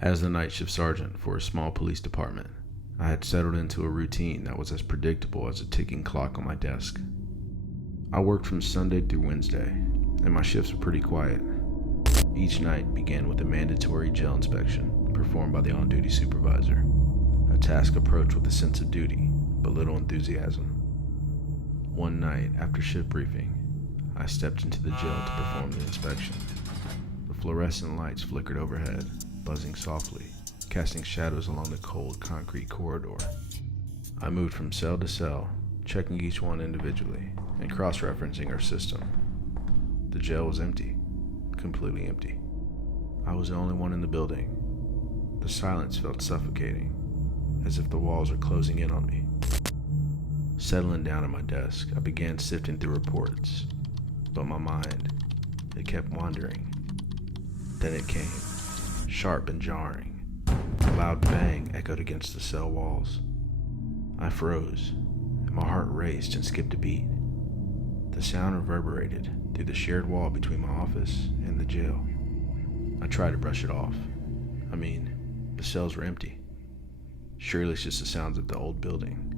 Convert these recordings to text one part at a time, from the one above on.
As the night shift sergeant for a small police department, I had settled into a routine that was as predictable as a ticking clock on my desk. I worked from Sunday through Wednesday, and my shifts were pretty quiet. Each night began with a mandatory jail inspection performed by the on-duty supervisor, a task approached with a sense of duty, but little enthusiasm. One night, after shift briefing, I stepped into the jail to perform the inspection. The fluorescent lights flickered overhead, buzzing softly, casting shadows along the cold concrete corridor. I moved from cell to cell, checking each one individually and cross-referencing our system. The jail was empty, completely empty. I was the only one in the building. The silence felt suffocating, as if the walls were closing in on me. Settling down at my desk, I began sifting through reports, but my mind, it kept wandering. Then it came, sharp and jarring. A loud bang echoed against the cell walls. I froze, and my heart raced and skipped a beat. The sound reverberated through the shared wall between my office and the jail. I tried to brush it off. The cells were empty. Surely it's just the sounds of the old building.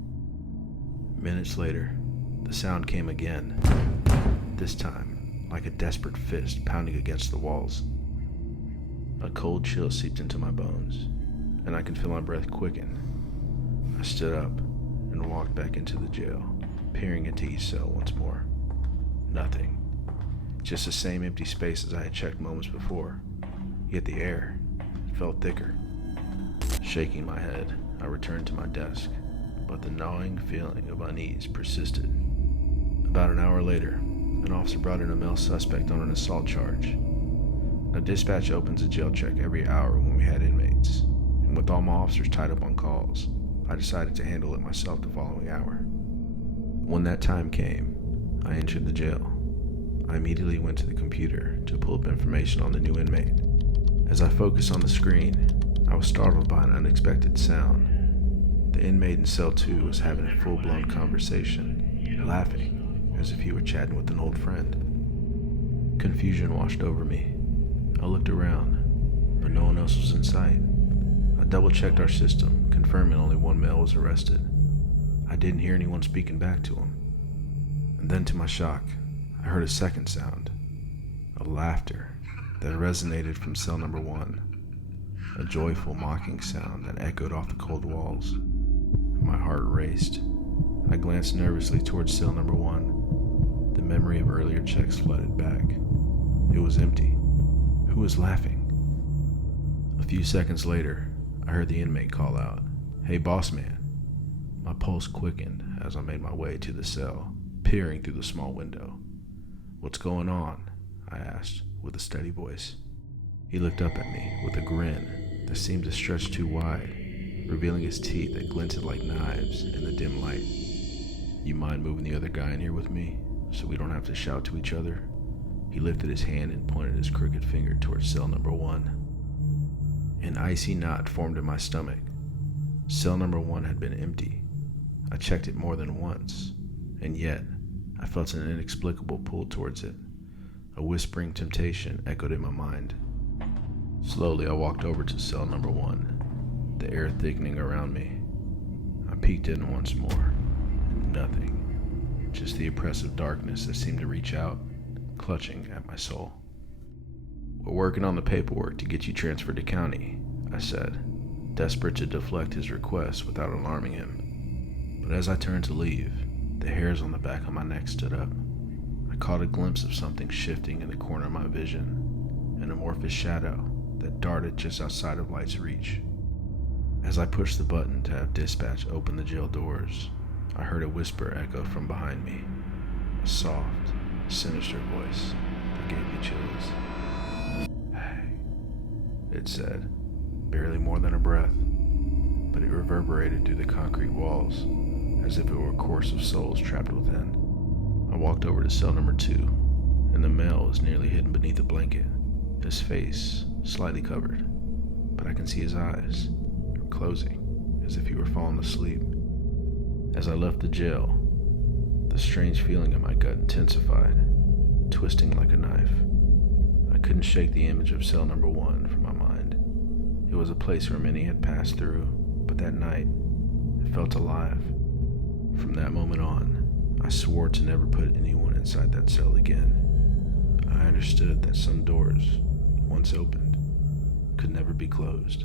Minutes later, the sound came again. This time, like a desperate fist pounding against the walls. A cold chill seeped into my bones, and I could feel my breath quicken. I stood up and walked back into the jail, peering into each cell once more. Nothing. Just the same empty space as I had checked moments before. Yet the air felt thicker. Shaking my head, I returned to my desk, but the gnawing feeling of unease persisted. About an hour later, an officer brought in a male suspect on an assault charge. Now, dispatch opens a jail check every hour when we had inmates, and with all my officers tied up on calls, I decided to handle it myself the following hour. When that time came, I entered the jail. I immediately went to the computer to pull up information on the new inmate. As I focused on the screen, I was startled by an unexpected sound. The inmate in cell 2 was having a full-blown conversation, laughing as if he were chatting with an old friend. Confusion washed over me. I looked around, but no one else was in sight. I double-checked our system, confirming only one male was arrested. I didn't hear anyone speaking back to him. And then, to my shock, I heard a second sound, a laughter that resonated from cell number 1, a joyful, mocking sound that echoed off the cold walls. My heart raced. I glanced nervously towards cell number 1. The memory of earlier checks flooded back. It was empty. Who was laughing? A few seconds later, I heard the inmate call out, "Hey, boss man." My pulse quickened as I made my way to the cell, peering through the small window. "What's going on?" I asked, with a steady voice. He looked up at me with a grin that seemed to stretch too wide, revealing his teeth that glinted like knives in the dim light. "You mind moving the other guy in here with me, so we don't have to shout to each other?" He lifted his hand and pointed his crooked finger towards cell number 1. An icy knot formed in my stomach. Cell number 1 had been empty. I checked it more than once, and yet I felt an inexplicable pull towards it. A whispering temptation echoed in my mind. Slowly, I walked over to cell number 1, the air thickening around me. I peeked in once more. Nothing. Just the oppressive darkness that seemed to reach out, clutching at my soul. "We're working on the paperwork to get you transferred to county," I said, desperate to deflect his request without alarming him. But as I turned to leave, the hairs on the back of my neck stood up. I caught a glimpse of something shifting in the corner of my vision, an amorphous shadow that darted just outside of light's reach. As I pushed the button to have dispatch open the jail doors, I heard a whisper echo from behind me, a soft, sinister voice that gave me chills. "Hey," it said, barely more than a breath, but it reverberated through the concrete walls as if it were a chorus of souls trapped within. I walked over to cell number 2, and the male was nearly hidden beneath a blanket, his face slightly covered, but I can see his eyes closing as if he were falling asleep. As I left the jail, the strange feeling in my gut intensified, twisting like a knife. I couldn't shake the image of cell number 1 from my mind. It was a place where many had passed through, but that night, it felt alive. From that moment on, I swore to never put anyone inside that cell again. I understood that some doors, once opened, could never be closed.